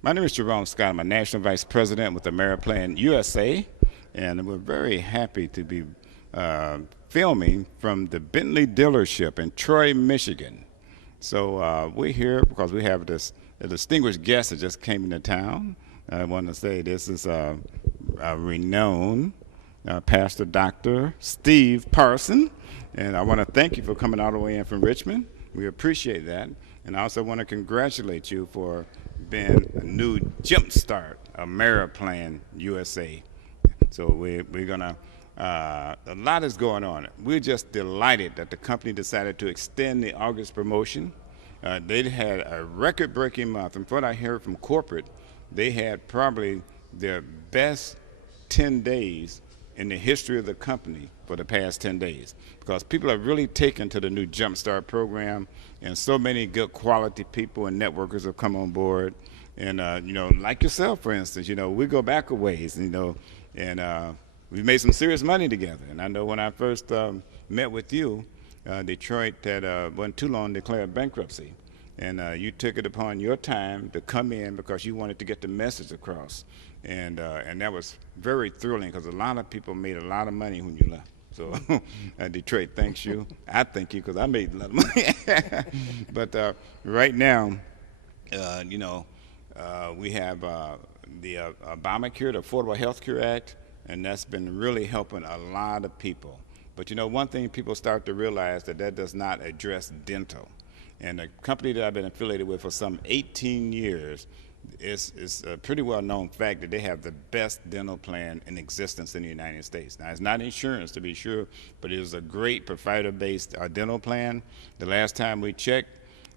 My name is Jerome Scott. I'm a National Vice President with AmeriPlan USA, and we're very happy to be filming from the Bentley dealership in Troy, Michigan. So we're here because we have a distinguished guest that just came into town. I want to say this is a renowned Pastor Dr. Steve Parson, and I want to thank you for coming all the way in from Richmond. We appreciate that, and I also want to congratulate you for being a new jumpstart, AmeriPlan USA. So we're gonna. A lot is going on. We're just delighted that the company decided to extend the August promotion. They had a record-breaking month. And from what I heard from corporate, they had probably their best 10 days in the history of the company for the past 10 days, because people are really taken to the new Jumpstart program, and so many good quality people and networkers have come on board. And like yourself, for instance, we go back a ways, and we made some serious money together. And I know when I first met with you, Detroit had wasn't too long declared bankruptcy, and you took it upon your time to come in because you wanted to get the message across, and that was very thrilling because a lot of people made a lot of money when you left. So Detroit thanks you. I thank you because I made a lot of money. But right now, we have the Obamacare, the Affordable Health Care Act, and that's been really helping a lot of people. But one thing people start to realize that does not address dental. And the company that I've been affiliated with for some 18 years, it's a pretty well known fact that they have the best dental plan in existence in the United States. Now, it's not insurance to be sure, but it is a great provider-based dental plan. The last time we checked,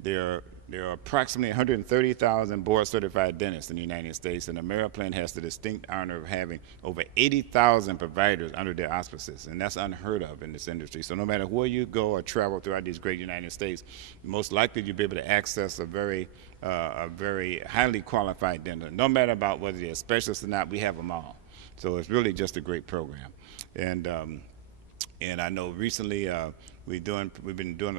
there are approximately 130,000 board-certified dentists in the United States, and AmeriPlan has the distinct honor of having over 80,000 providers under their auspices, and that's unheard of in this industry. So no matter where you go or travel throughout these great United States, most likely you'll be able to access a very highly qualified dentist. No matter about whether they're specialists or not, we have them all. So it's really just a great program. And I know recently we've been doing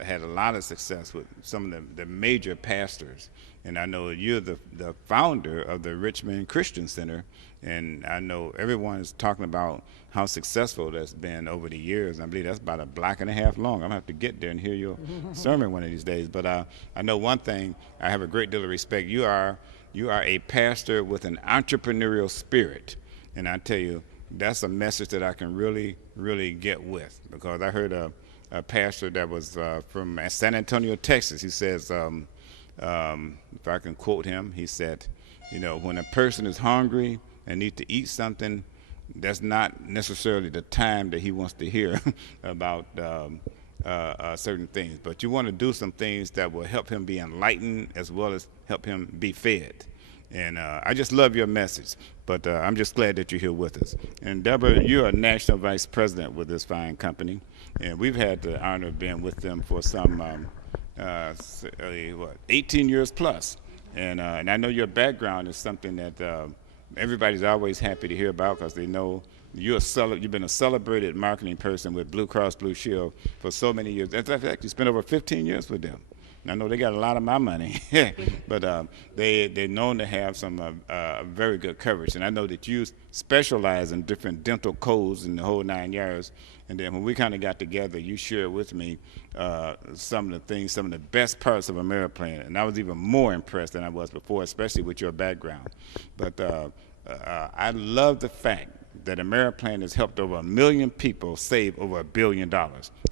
had a lot of success with some of the major pastors. And I know you're the founder of the Richmond Christian Center, and I know everyone is talking about how successful that's been over the years. I believe that's about a block and a half long. I'm gonna have to get there and hear your sermon one of these days. But I know one thing, I have a great deal of respect. You are a pastor with an entrepreneurial spirit, and I tell you, that's a message that I can really, really get with, because I heard a pastor that was from San Antonio, Texas. He says, if I can quote him, he said, when a person is hungry and needs to eat something, that's not necessarily the time that he wants to hear about certain things. But you want to do some things that will help him be enlightened as well as help him be fed. And I just love your message, but I'm just glad that you're here with us. And Deborah, you're a national vice president with this fine company, and we've had the honor of being with them for some 18 years plus. And I know your background is something that everybody's always happy to hear about, because they know you've been a celebrated marketing person with Blue Cross Blue Shield for so many years. In fact, you spent over 15 years with them. I know they got a lot of my money, but they're known to have some very good coverage. And I know that you specialize in different dental codes and the whole 9 yards. And then when we kind of got together, you shared with me some of the best parts of AmeriPlan. And I was even more impressed than I was before, especially with your background. But I love the fact that AmeriPlan has helped over 1 million people save over $1 billion.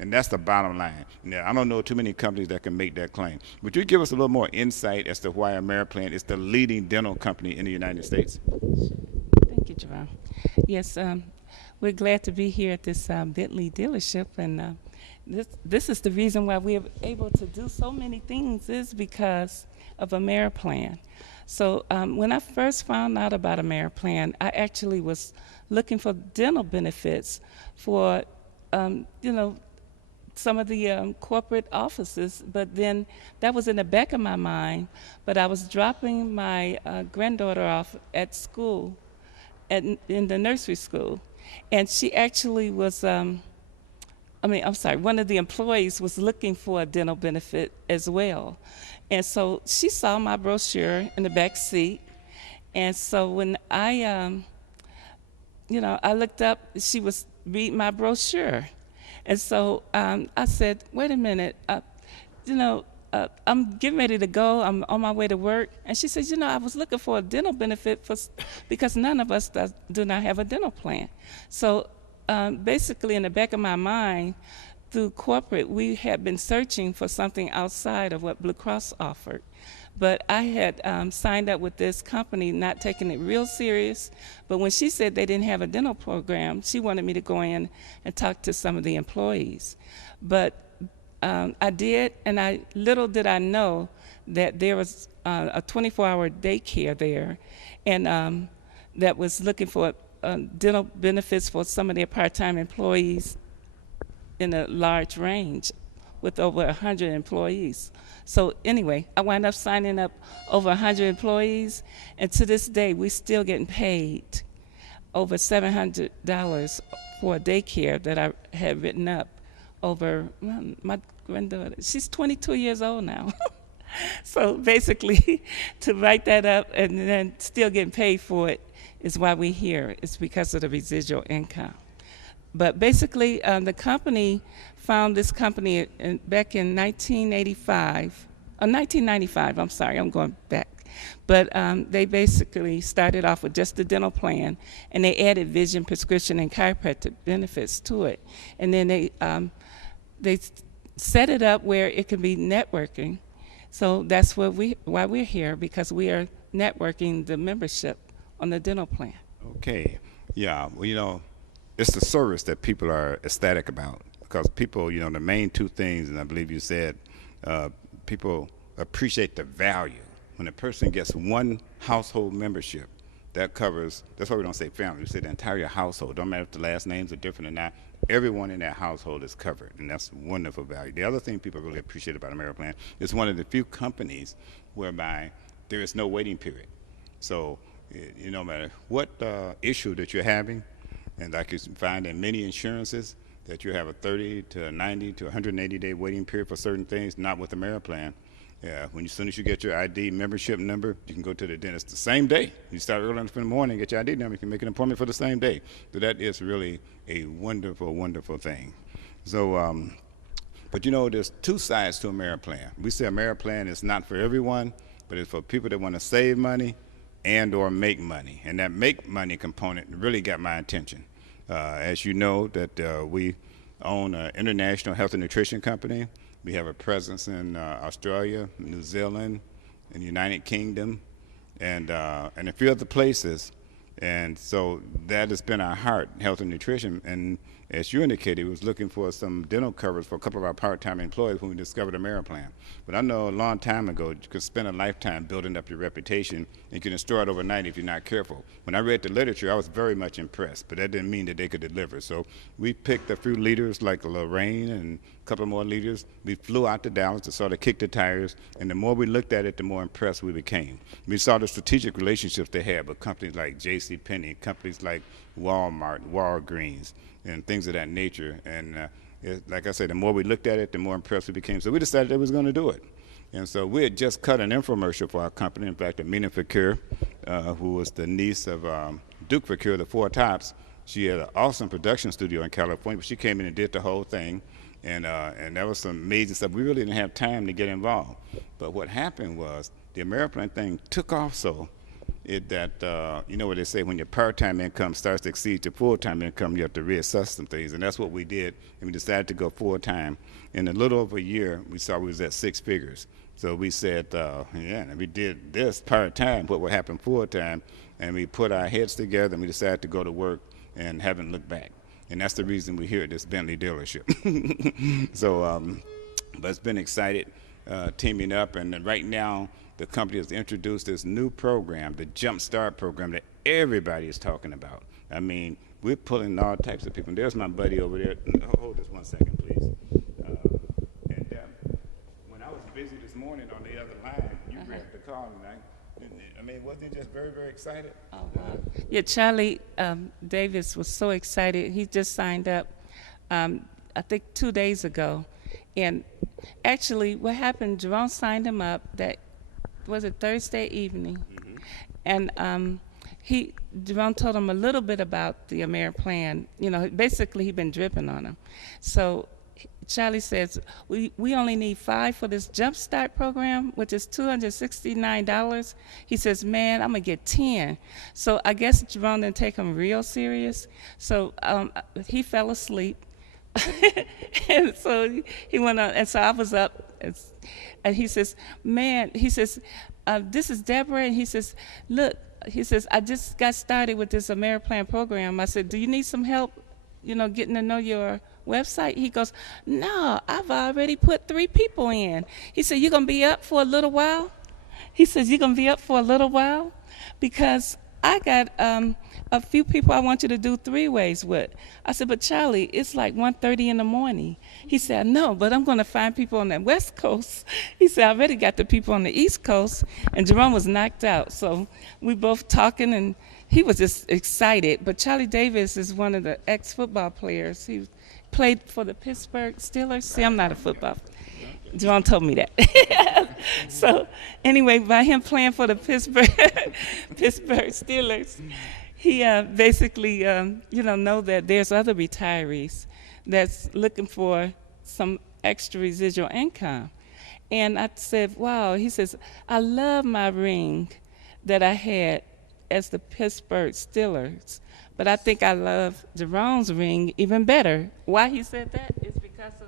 And that's the bottom line. Now, I don't know too many companies that can make that claim. Would you give us a little more insight as to why AmeriPlan is the leading dental company in the United States? Thank you, Jerome. Yes, we're glad to be here at this Bentley dealership, and this is the reason why we're able to do so many things, is because of AmeriPlan. So when I first found out about AmeriPlan, I actually was looking for dental benefits for, some of the corporate offices, but then that was in the back of my mind. But I was dropping my granddaughter off at school, in the nursery school, and she actually was I'm sorry, one of the employees was looking for a dental benefit as well. And so she saw my brochure in the back seat. And so when I looked up, she was reading my brochure. And so I said, wait a minute, I'm getting ready to go. I'm on my way to work. And she says, I was looking for a dental benefit because none of us do not have a dental plan. So basically, in the back of my mind, through corporate, we had been searching for something outside of what Blue Cross offered. But I had signed up with this company, not taking it real serious. But when she said they didn't have a dental program, she wanted me to go in and talk to some of the employees. But I did, and little did I know that there was a 24-hour daycare there, and that was looking for dental benefits for some of their part-time employees in a large range with over 100 employees. So anyway, I wound up signing up over 100 employees, and to this day, we're still getting paid over $700 for a daycare that I had written up over my granddaughter. She's 22 years old now. So basically, to write that up and then still getting paid for it is why we're here. It's because of the residual income. But basically, the company found this company back in 1995, I'm sorry, I'm going back. But they basically started off with just the dental plan, and they added vision, prescription, and chiropractic benefits to it. And then they set it up where it can be networking. So that's why we're here, because we are networking the membership on the dental plan. Okay. Yeah. Well, it's the service that people are ecstatic about, because people, the main two things, and I believe you said, people appreciate the value. When a person gets one household membership, that's why we don't say family, we say the entire household. Don't matter if the last names are different or not. Everyone in that household is covered, and that's wonderful value. The other thing people really appreciate about AmeriPlan is one of the few companies whereby there is no waiting period. So, no matter what issue that you're having, and like you find in many insurances, that you have a 30 to 90 to 180-day waiting period for certain things, not with AmeriPlan. Yeah, as soon as you get your ID membership number, you can go to the dentist the same day. You start early in the morning, get your ID number, you can make an appointment for the same day. So that is really a wonderful, wonderful thing. So, but there's two sides to AmeriPlan. We say AmeriPlan is not for everyone, but it's for people that want to save money and or make money. And that make money component really got my attention. As you know, that we own an international health and nutrition company. We have a presence in Australia, New Zealand, and the United Kingdom, and a few other places. And so that has been our heart, health and nutrition. And as you indicated, we was looking for some dental coverage for a couple of our part-time employees when we discovered AmeriPlan. But I know a long time ago, you could spend a lifetime building up your reputation, and you can destroy it overnight if you're not careful. When I read the literature, I was very much impressed, but that didn't mean that they could deliver. So we picked a few leaders like Lorraine and a couple more leaders. We flew out to Dallas to sort of kick the tires, and the more we looked at it, the more impressed we became. We saw the strategic relationships they had with companies like JCPenney, companies like Walmart, Walgreens, and things of that nature. And like I said, the more we looked at it, the more impressed we became. So we decided that we was going to do it. And so we had just cut an infomercial for our company. In fact, Amina Fakir, who was the niece of Duke Fakir, the Four Tops, she had an awesome production studio in California, but she came in and did the whole thing. And that was some amazing stuff. We really didn't have time to get involved. But what happened was the AmeriPlan thing took off so you know what they say, when your part-time income starts to exceed your full-time income, you have to reassess some things. And that's what we did. And we decided to go full-time. In a little over a year, we saw we was at six figures. So we said, and we did this part-time, what would happen full-time. And we put our heads together and we decided to go to work and haven't looked back. And that's the reason we're here at this Bentley dealership. So, but it's been excited teaming up. And right now, the company has introduced this new program, the Jump Start program, that everybody is talking about. I mean, we're pulling all types of people. And there's my buddy over there. Hold this 1 second, please. When I was busy this morning on the other line, you grabbed the call, and I mean, wasn't he just very, very excited? Oh, wow. Yeah, Charlie Davis was so excited. He just signed up I think 2 days ago. And actually, what happened, Jerome signed him up that, was it Thursday evening? And Jerome told him a little bit about the AmeriPlan. You know, basically he'd been dripping on him. So Charlie says, we only need 5 for this Jumpstart program, which is $269. He says, man, I'm going to get 10. So I guess Jerome didn't take him real serious. So he fell asleep. And so he went on, and so I was up, and he says, man, he says, this is Deborah, and he says, look, he says, I just got started with this AmeriPlan program. I said, do you need some help, you know, getting to know your website? He goes, no, I've already put 3 people in. He said, you're going to be up for a little while? He says, you're going to be up for a little while? Because I got a few people I want you to do 3-ways with. I said, but Charlie, it's like 1:30 in the morning. He said, no, but I'm going to find people on the West Coast. He said, I already got the people on the East Coast. And Jerome was knocked out. So we both talking, and he was just excited. But Charlie Davis is one of the ex-football players. He played for the Pittsburgh Steelers. See, I'm not a football. Jerome told me that. So anyway, by him playing for the Pittsburgh Steelers, he basically, know that there's other retirees that's looking for some extra residual income. And I said, wow. He says, I love my ring that I had as the Pittsburgh Steelers, but I think I love Jerome's ring even better. Why he said that is because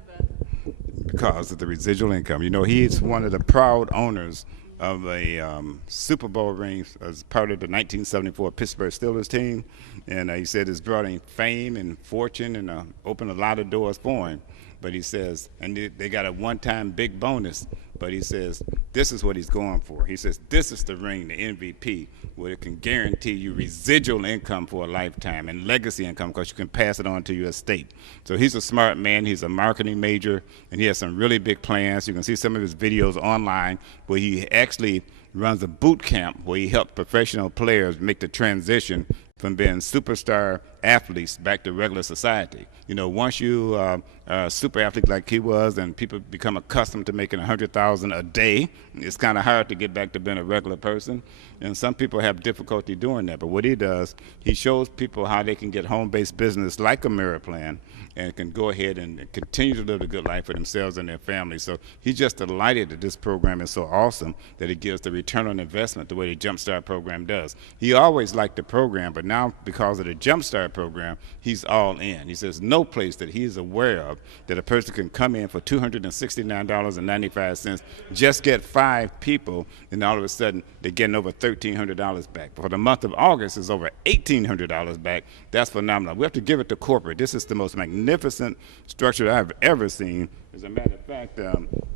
of the residual income. You know, he's one of the proud owners of a Super Bowl ring as part of the 1974 Pittsburgh Steelers team. And he said it's brought him fame and fortune and opened a lot of doors for him. But he says, and they got a one-time big bonus, but he says, this is what he's going for. He says, this is the ring, the MVP, where it can guarantee you residual income for a lifetime and legacy income because you can pass it on to your estate. So he's a smart man. He's a marketing major, and he has some really big plans. You can see some of his videos online where he actually runs a boot camp where he helps professional players make the transition from being superstar athletes back to regular society. You know, once you are a super athlete like he was and people become accustomed to making $100,000 a day, it's kind of hard to get back to being a regular person. And some people have difficulty doing that. But what he does, he shows people how they can get home-based business like AmeriPlan and can go ahead and continue to live a good life for themselves and their families. So he's just delighted that this program is so awesome that it gives the return on investment the way the Jumpstart program does. He always liked the program, but now because of the Jumpstart program, he's all in. He says no place that he's aware of that a person can come in for $269.95, just get 5 people, and all of a sudden they're getting over $1,300 back. For the month of August, it's over $1,800 back. That's phenomenal. We have to give it to corporate. This is the most magnificent structure I've ever seen. As a matter of fact,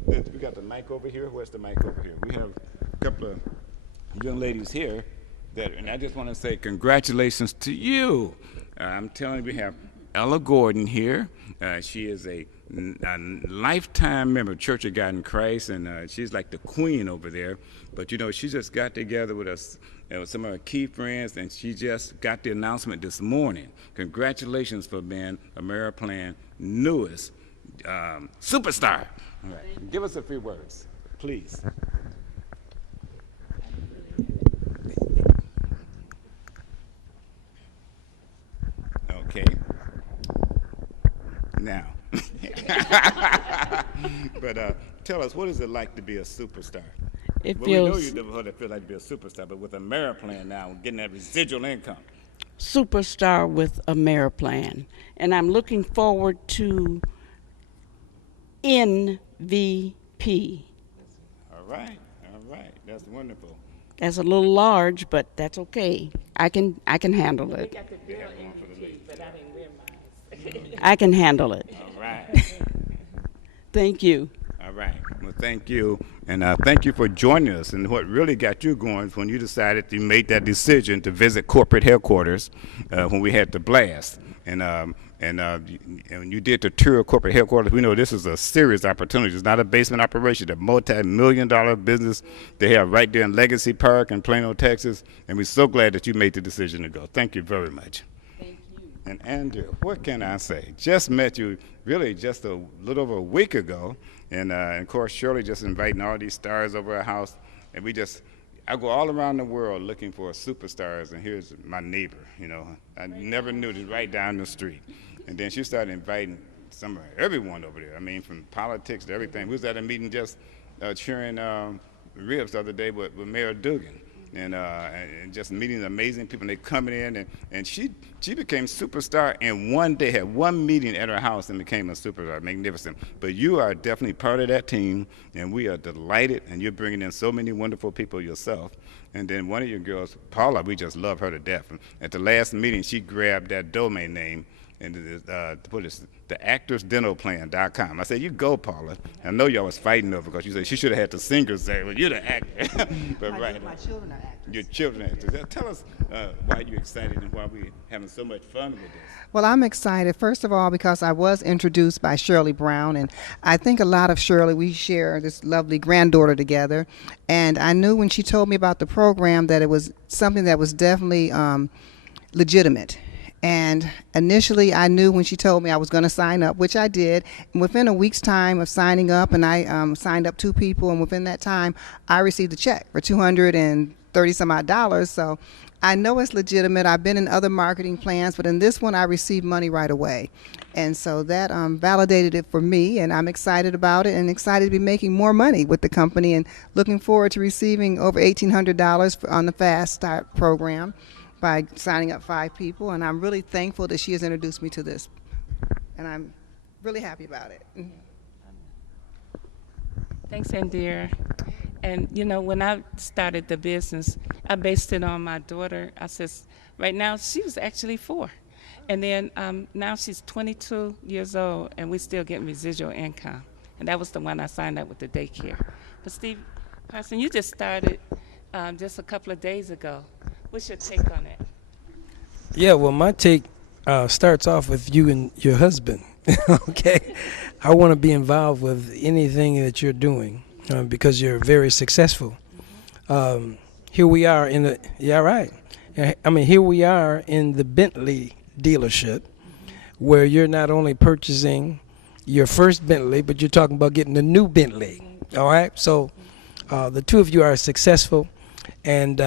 we got the mic over here. Where's the mic over here? We have a couple of young ladies here and I just want to say congratulations to you. I'm telling you, we have Ella Gordon here. She is a lifetime member of Church of God in Christ, and she's like the queen over there. But, you know, she just got together with us, with some of her key friends, and she just got the announcement this morning. Congratulations for being AmeriPlan newest superstar. All right. Give us a few words, please. Okay. Now, but tell us, what is it like to be a superstar? It We feels know you know what it feels like to be a superstar, but with AmeriPlan now, getting that residual income. superstar with AmeriPlan, and I'm looking forward to NVP. All right, that's wonderful. That's a little large, but that's okay. I can handle it. got the bill MVP, but I didn't wear mine. I can handle it. All right. Thank you. All right. Well, thank you. And thank you for joining us. And what really got you going is when you decided to make that decision to visit corporate headquarters when we had the blast. And when you did the tour of corporate headquarters, we know this is a serious opportunity. It's not a basement operation. It's a multi-million-dollar business they have right there in Legacy Park in Plano, Texas. And we're so glad that you made the decision to go. Thank you very much. Thank you. And Andrew, what can I say? Just met you really just a little over a week ago, and of course Shirley just inviting all these stars over our house, and I go all around the world looking for superstars, and here's my neighbor. I never knew this right down the street, and then she started inviting everyone over there. I mean, from politics to everything. We was at a meeting just cheering ribs the other day with Mayor Dugan. And just meeting amazing people. And they coming in, and she became superstar in one day. Had one meeting at her house and became a superstar. Magnificent. But you are definitely part of that team, and we are delighted. And you're bringing in so many wonderful people yourself. And then one of your girls, Paula, we just love her to death. At the last meeting, she grabbed that domain name and put it, theactorsdentalplan.com. I said, you go, Paula. I know y'all was fighting over because you said she should have had the singers say, well, you're the actor. But right. My children are actors. Your children are actors. Tell us why you're excited and why we're having so much fun with this. Well, I'm excited, first of all, because I was introduced by Shirley Brown, and I think a lot of Shirley, we share this lovely granddaughter together, and I knew when she told me about the program that it was something that was definitely legitimate. And initially, I knew when she told me I was going to sign up, which I did. And within a week's time of signing up, and I signed up 2 people, and within that time, I received a check for $230 some odd. So I know it's legitimate. I've been in other marketing plans, but in this one, I received money right away. And so that validated it for me, and I'm excited about it and excited to be making more money with the company and looking forward to receiving over $1,800 on the Fast Start program by signing up 5 people, and I'm really thankful that she has introduced me to this, and I'm really happy about it. Thanks, Indira. And when I started the business, I based it on my daughter. I said, right now she was actually 4, and then now she's 22 years old, and we still getting residual income. And that was the one I signed up with the daycare. But Steve Parson, you just started just a couple of days ago. What's your take on it? Yeah, well, my take starts off with you and your husband. Okay, I want to be involved with anything that you're doing because you're very successful. Here we are in the here we are in the Bentley dealership, where you're not only purchasing your first Bentley, but you're talking about getting a new Bentley. All right, so the two of you are successful, and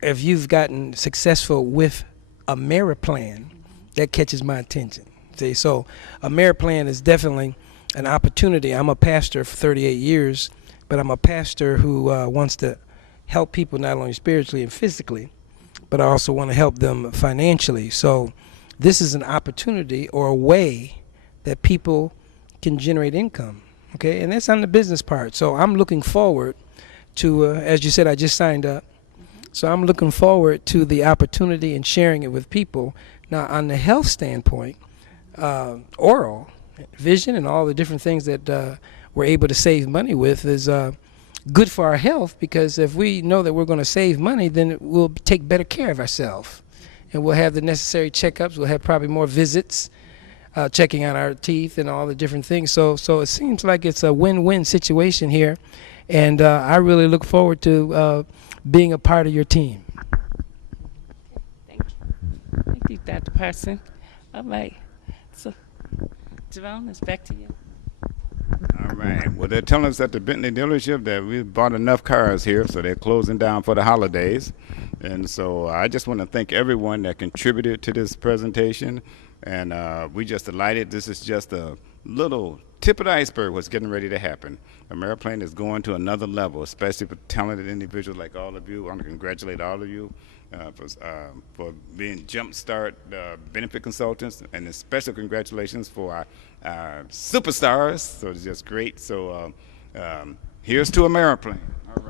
if you've gotten successful with AmeriPlan, that catches my attention. See, so AmeriPlan is definitely an opportunity. I'm a pastor for 38 years, but I'm a pastor who wants to help people not only spiritually and physically, but I also want to help them financially. So this is an opportunity or a way that people can generate income. Okay, and that's on the business part. So I'm looking forward to, as you said, I just signed up. So I'm looking forward to the opportunity and sharing it with people. Now, on the health standpoint, oral vision and all the different things that we're able to save money with is good for our health, because if we know that we're going to save money, then we'll take better care of ourselves. And we'll have the necessary checkups. We'll have probably more visits, checking out our teeth and all the different things. So it seems like it's a win-win situation here. And I really look forward to being a part of your team. Thank you. Thank you, Dr. Parson. All right. So, Jerome, it's back to you. All right. Well, they're telling us at the Bentley dealership that we've bought enough cars here, so they're closing down for the holidays. And so I just want to thank everyone that contributed to this presentation. And we just delighted. This is just a little tip of the iceberg what's getting ready to happen. AmeriPlan is going to another level, especially for talented individuals like all of you. I want to congratulate all of you for being Jumpstart benefit consultants, and a special congratulations for our superstars. So it's just great. So here's to AmeriPlan. All right.